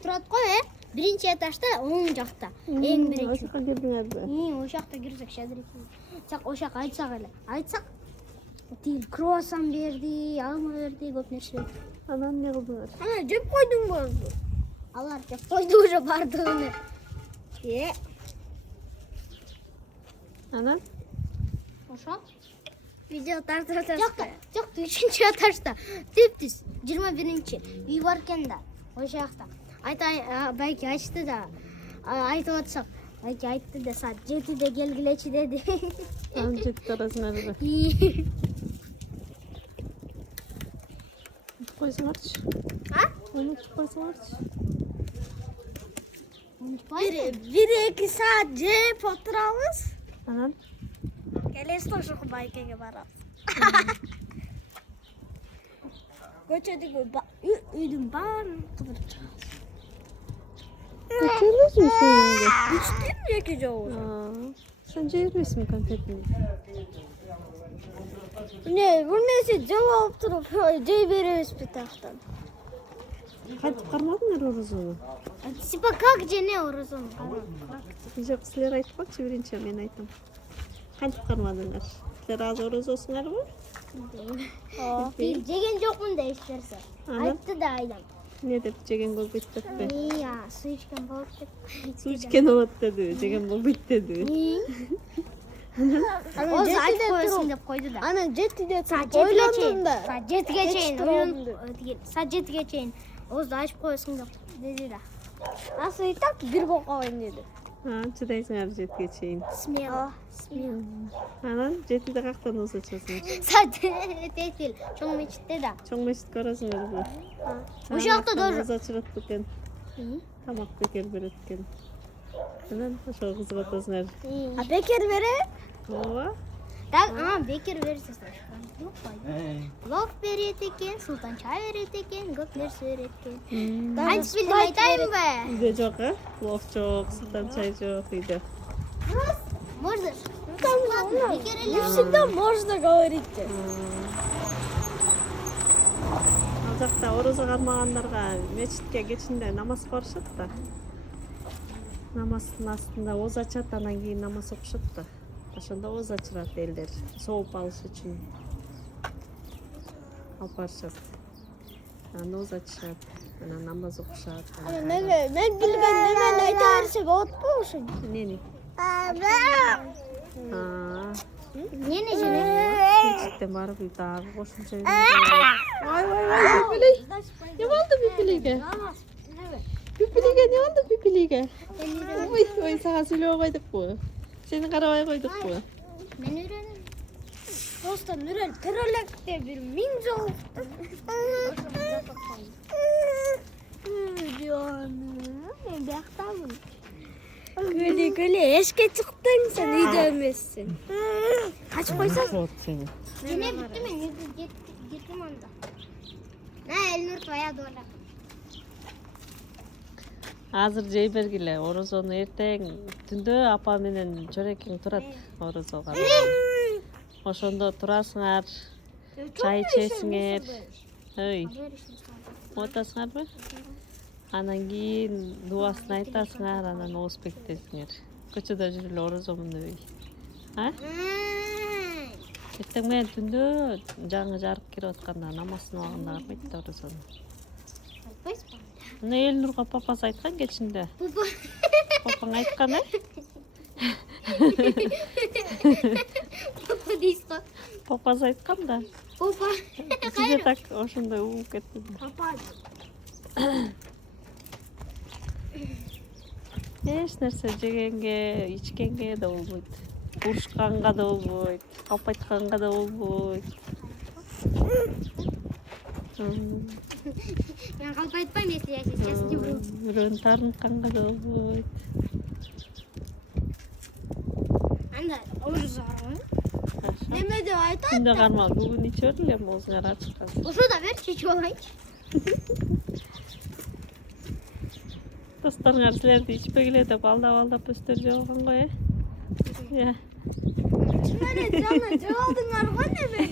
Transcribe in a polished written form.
Турат қой, бірінші этажда, оң жақта. Ең бірінші. Ошаққа кірдіңіз бе? Ошақта кірсек шәдір екен. Сақ ошақ айтсақ әлі. Айтсақ, круассан берді, алма берді, көп нәрсе берді. Анан не қылдыңыз? Жеп қойдың ба? Алар жеп қойды уже бардығыны. Анан? Ошақ? Видео тартыртасыз. Жоқ, үшінші этажда. Тіп-тіз, 21-ші. Үй бар екен да, ошақта. Бәйке айтты да, айтып отсақ, бәйке айтты да, саат 7-де келгілечі деді. Анан жетіп тұрасыңар ба? Ұмытып қойсаңаршы. Ұмытып қойсаңаршы. 1-2 саат жеп отырамыз. Анан? Келесі ошақ байкеге барамыз. Көчедегі үйдің барын қыдырып шығамыз. Көтермес mi senin de? Üçtün mü yakıcı olur? Sen ceyirmesin mi konfetini? Ne, bu neyse cevap durup cey veririz bir taraftan. Қайтып қармадыңдар оразаны? Типа как же не оразаны? Жоқ, сілер айтпақшы бірінші мен айтам. Қайтып қармадыңдар? Сілер аз ораза осыңар ба? Жеген жоқпын да ештерсе. Айтты да айдам. Не деп жеген болып кетті бе? Су ішкен болып кетті. Су ішкен болады деді, жеген болып деді. Ол айтып қойсын деп қойды да. Ана жетіде Саат 7-ге шейін. Саат 7-ге шейін. Озды ашып қойсын деп деді да. Асы айтап бір болып қалайын деді. Шыдайсыңар жетіге шейін. Смело. Анан жетіде қақтан осы часыңар? Саат 7 чоң мешітте да. Чоң мешіт көресіңер бе? Ол жақта да Оза чырат бекен. Тамақ бекер берет екен. Анан ошо қызып атасыңар. Бекер бере? Ооба. Бекер берсе лов береді екен, Султан чай береді екен, көп нәрсе береді екен. Қанша білдім айтайын ба? Үйде жоқ, лов жоқ, Султан чай жоқ үйде. Можно? Всегда можно говорить. Ал жақта ораза қармағандарға мешітке кечинде намаз барышат да. Намаздын астында оз ачат, анан кийин намаз окушат да. Ошондо оз ачырат элдер, сооп алыш үчүн. Алып барышат. Анан оз ачышат, анан намаз окушат. Мен билген немени айта берсек болот го ошо? Эмнени? Нені жүрек? Мешіттен барып дагы кошумча. Вай, Пипилей. Не болду Пипилейге? Пипилейге не болду Пипилейге? Ой, сага сүйлөбөй койдукпу? Сени карабай койдукпу? Мен үйренем. Просто нүрел тірілікте бір мин жоқты. Мен бияқтамын. Көйлі, ешке шықтың сен үйде емессің. Қашып қойсаң? Дене бітті мен ертім анда. Элнур твоя доля. Азыр жей бергиле, орозону эртең түндө апа менен жөрекең турат орозого. Ошондо турасыңар, чай ичесиңер. Ой, отасыңарбы? Анан кийин дубасын айтасыңар, анан ооз бекитесиңер. Көчөдө жүрүп эле орозомун дебей. Эртең менен түндө жаңы жарык кирип атканда намазын убагында кармайт да орозону. Айтпайсыз ба? Мына Элнурга папасы айткан кечинде. Папаң айткан, Папа дейсіз ғой? Папасы айткан да. Папа. Сизде так ошондой угуп кетти. Папа. Эч нерсе жегенге, ичкенге да болбойт. Урушканга да болбойт, калп айтканга да болбойт. Мен қалып айтпайм, если я сейчас не вру. Бирөөнү таарынтканга да болбойт. Анда ороза бар ғой. Неме деп айтады? Түндө кармал, бүгүн ичер элем, оозуңар ачыккан. Ошо да бер, чечип алайынчы. Досторуңар силерди ичпегиле деп алдап өстөрүп жибалган го, Чын эле жана жабалдыңар го неме?